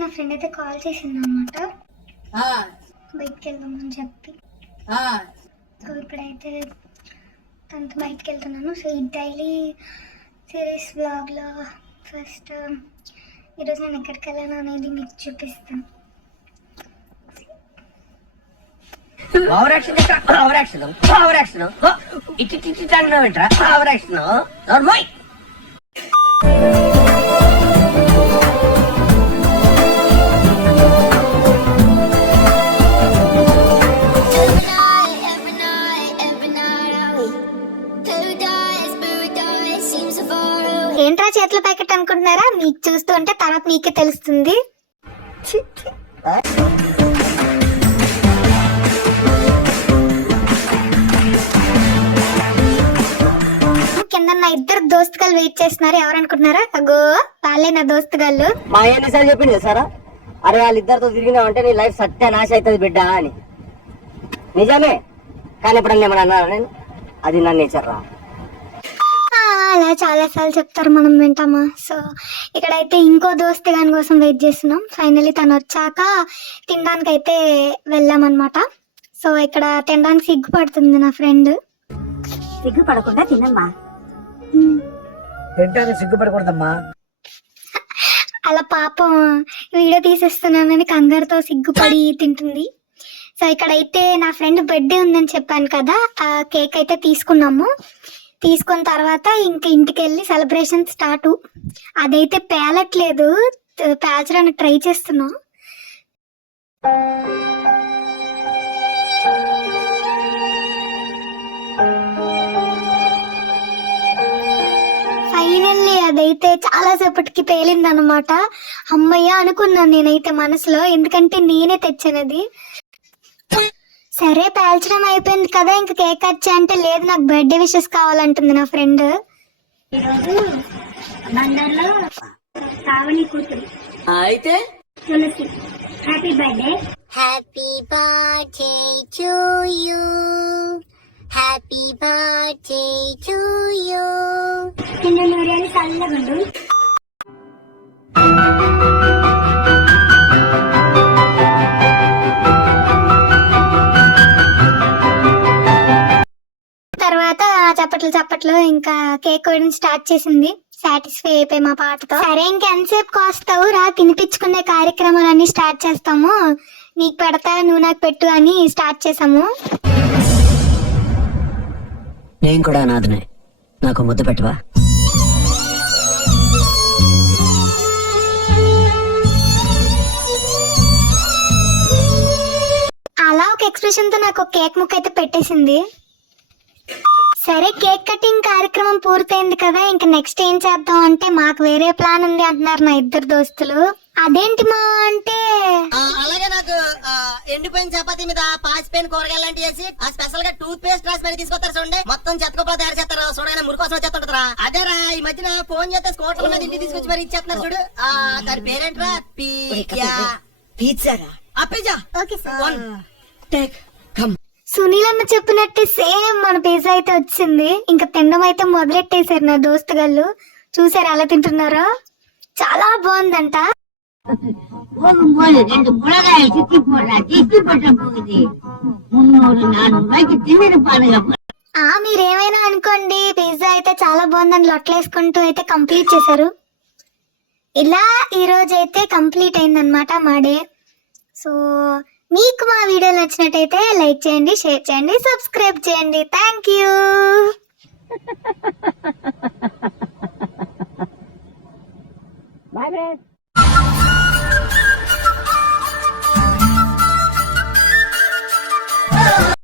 నా ఫ్రెండ్ అయితే కాల్ చేసింది అనమాట, బయటికి వెళ్దామని చెప్పి. సో ఇప్పుడైతే తనతో బయటికి వెళ్తున్నాను. సో ఈ డైలీ సిరీస్ బ్లాగ్లో ఫస్ట్ ఈరోజు నేను ఎక్కడికి వెళ్ళాను అనేది మీకు చూపిస్తాను. ఏంట్రా చేతుల ప్యాకెట్ అనుకుంటున్నారా? మీకు చూస్తూ ఉంటే తర్వాత మీకే తెలుస్తుంది. కింద నా ఇద్దరు దోస్తుగాళ్ళు వెయిట్ చేస్తున్నారు. ఎవరు అనుకుంటున్నారా? అగో వాళ్ళే నా దోస్తుగాళ్ళు. మా ఎన్నిసార్లు చెప్పింది సారా, అరే వాళ్ళిద్దరితో తిరిగినావంటే నీ లైఫ్ సత్యనాశ అవుతుంది బిడ్డ అని. నిజమే, కానీ ఎప్పుడన్నా ఏమన్నా అన్నారా నేను? అది నా నేచర్ రా. అలా చాలా సార్లు చెప్తారు, మనం వింటామా? సో ఇక్కడైతే ఇంకో దోస్తు గాని కోసం వెయిట్ చేస్తున్నాం. ఫైనల్లీ తను వచ్చాక తినడానికి అయితే వెళ్ళామన్నమాట. సో ఇక్కడ తినడానికి సిగ్గుపడుతుంది నా ఫ్రెండ్. సిగ్గుపడకుండా తినమ్మా. సిగ్గుపడకూడదమ్మా. అలా పాపం వీడియో తీసేస్తున్నానని కంగారుతో సిగ్గుపడి తింటుంది. సో ఇక్కడైతే నా ఫ్రెండ్ బర్త్డే ఉందని చెప్పాను కదా, ఆ కేక్ అయితే తీసుకున్నాము. తీసుకున్న తర్వాత ఇంక ఇంటికి వెళ్ళి సెలబ్రేషన్ స్టార్ట్. అదైతే పేలట్లేదు, పేల్చడానికి ట్రై చేస్తున్నాం. ఫైనల్లీ అదైతే చాలా సేపటికి పేలింది అనమాట. అమ్మయ్య అనుకున్నాను నేనైతే మనసులో, ఎందుకంటే నేనే తెచ్చినది. సరే పేల్చడం అయిపోయింది కదా, ఇంక కేక్ కట్ అంటే లేదు, నాకు బర్త్డే విషెస్ కావాలంటుంది నా ఫ్రెండ్. ఈరోజు బందర్లో శ్రావణి కూతురు అయితే Tulasi. Happy birthday. Happy birthday to you, happy birthday to you. నిన్న నూరేళ్ళు చల్లగుండు. తర్వాత చప్పట్లు ఇంకా కేక్ కోయడం స్టార్ట్ చేసింది. సాటిస్ఫై అయిపోయి మా పాటతో. సరే ఇంకెంతసేపు కోస్తావు రా, తినిపించుకునే కార్యక్రమాలన్నీ స్టార్ట్ చేస్తాము, నీకు పెడతా నువ్వు నాకు పెట్టు అని స్టార్ట్ చేసాము. నేను కూడా నాదనే, నాకు ముద్దు పెట్టవా? అలా ఒక ఎక్స్ప్రెషన్ తో నాకు కేక్ ముక్క అయితే పెట్టేసింది. సరే కేక్ కటింగ్ కార్యక్రమం పూర్తయింది కదా, ఇంకా నెక్స్ట్ ఏం చేద్దాం అంటే మాకు వేరే ప్లాన్ ఉంది అంటున్నారు నా ఇద్దరు దోస్తులు. అదేంటి మా అంటే, అలాగే నాకు ఎండిపోయిన చపాతీ మీద పాచిపోయిన కూరగాయలు లాంటి వేసి ఆ స్పెషల్ గా టూత్ పేస్ట్ రాసి మరి తీసుకొస్తారు చూడండి, మొత్తం చెత్తకోపలా తయారు చేస్తారు చూడగానే మురికోసం వచ్చేస్తుంటారా. అదేరా ఈ మధ్యన ఫోన్ చేస్తే స్కూటర్ మీద ఇంటికి తీసుకొచ్చి మరి ఇచ్చేస్తున్నారు చూడు, దాని పేరేంట్రా? పిజ్జా. Okay sir. సునీల్ అన్న చెప్పినట్టే సేమ్ మన పిజ్జా అయితే వచ్చింది. ఇంకా తినడం అయితే మొదలెట్టేశారు నా దోస్తుగాళ్ళు. చూసారు ఎలా తింటున్నారో, చాలా బాగుందంట. మీరేమైనా అనుకోండి, పిజ్జా అయితే చాలా బాగుందని లొట్లేసుకుంటూ అయితే కంప్లీట్ చేశారు. ఇలా ఈ రోజు అయితే కంప్లీట్ అయిందనమాట మా డే. సో మీకు మా వీడియో నచ్చినట్టయితే లైక్ చేయండి, షేర్ చేయండి, సబ్స్క్రైబ్ చేయండి. Thank you.